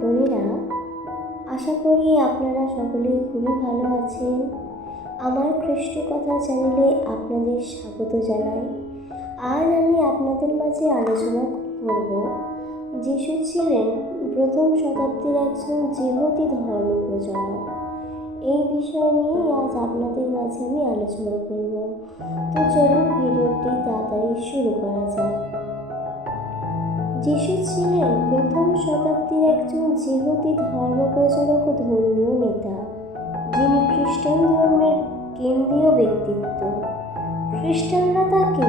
বোনেরা, আশা করি আপনারা সকলেই খুবই ভালো আছেন। আমার খ্রিস্ট কথা চ্যানেলে আপনাদের স্বাগত জানাই। আজ আমি আপনাদের মাঝে আলোচনা করব যিশু ছিলেন প্রথম শতাব্দীর একজন জেহতি ধর্ম প্রচারক। এই বিষয় নিয়েই আজ আপনাদের মাঝে আমি আলোচনা করব। তো চলুন ভিডিওটি তাড়াতাড়ি শুরু করা যাক। যিশু ছিলেন প্রথম শতাব্দীর একজন জেহতি ধর্মপ্রচারক ও ধর্মীয় নেতা, যিনি খ্রিস্টান ধর্মের কেন্দ্রীয় ব্যক্তিত্ব। খ্রিস্টানরা তাকে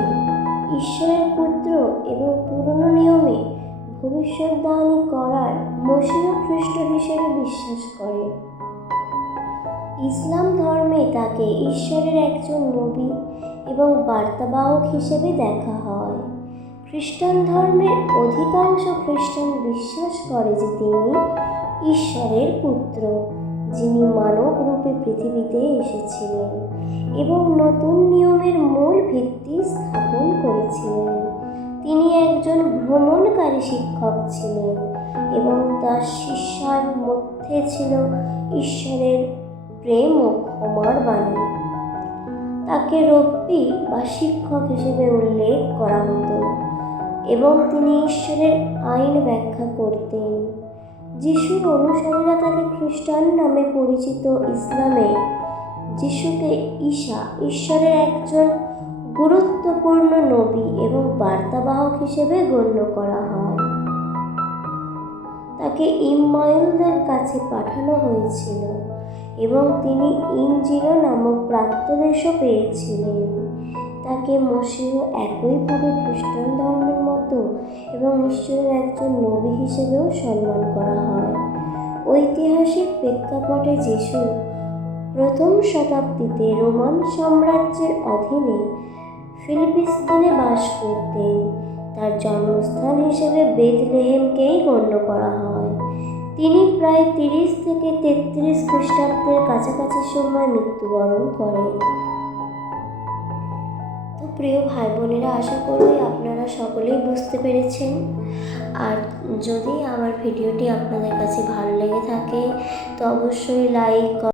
ঈশ্বরের পুত্র এবং পুরনো নিয়মে ভবিষ্যৎবাণী করার মসীয় খ্রিস্ট হিসেবে বিশ্বাস করে। ইসলাম ধর্মে তাকে ঈশ্বরের একজন নবী এবং বার্তাবাহক হিসেবে দেখা হয়। খ্রিস্টান ধর্মের অধিকাংশ খ্রিস্টান বিশ্বাস করে যে তিনি ঈশ্বরের পুত্র, যিনি মানব রূপে পৃথিবীতে এসেছিলেন এবং নতুন নিয়মের মূল ভিত্তি স্থাপন করেছিলেন। তিনি একজন ভ্রমণকারী শিক্ষক ছিলেন এবং তার শিষ্যার মধ্যে ছিল ঈশ্বরের প্রেম ও ক্ষমার বাণী। তাকে রব্বি বা শিক্ষক হিসেবে উল্লেখ করা হতো। এবং তিনি ঈশ্বরের আইন ব্যাখ্যা করতেন। যিশুর অনুসারীরা তাকে খ্রিস্টান নামে পরিচিত ইসলামে। যিশুকে ঈশা, ঈশ্বরের একজন গুরুত্বপূর্ণ নবী এবং বার্তাবাহক হিসেবে গণ্য করা হয়। তাকে ইম্মাইলদের কাছে পাঠানো হয়েছিল এবং তিনি ইনজিল নামক প্রাপ্তদেশও পেয়েছিলেন। তাকে মসিহ একইভাবে খ্রিস্টান ধর্মের মতো এবং ঈশ্বরের একজন নবী হিসেবেও সম্মান করা হয়। ঐতিহাসিক প্রেক্ষাপটে যিশু প্রথম শতাব্দীতে রোমান সাম্রাজ্যের অধীনে ফিলিপিস্তিনে বাস করতেন। তার জন্মস্থান হিসেবে বেদলেহেমকেই গণ্য করা হয়। তিনি প্রায় তিরিশ থেকে তেত্রিশ খ্রিস্টাব্দের কাছাকাছি সময় মৃত্যুবরণ করেন। প্রিয় ভাই বোনেরা আশা করি আপনারা সকলেই বুঝতে পেরেছেন। আর যদি আমার ভিডিওটি আপনাদের কাছে ভালো লেগে থাকে, তো অবশ্যই লাইক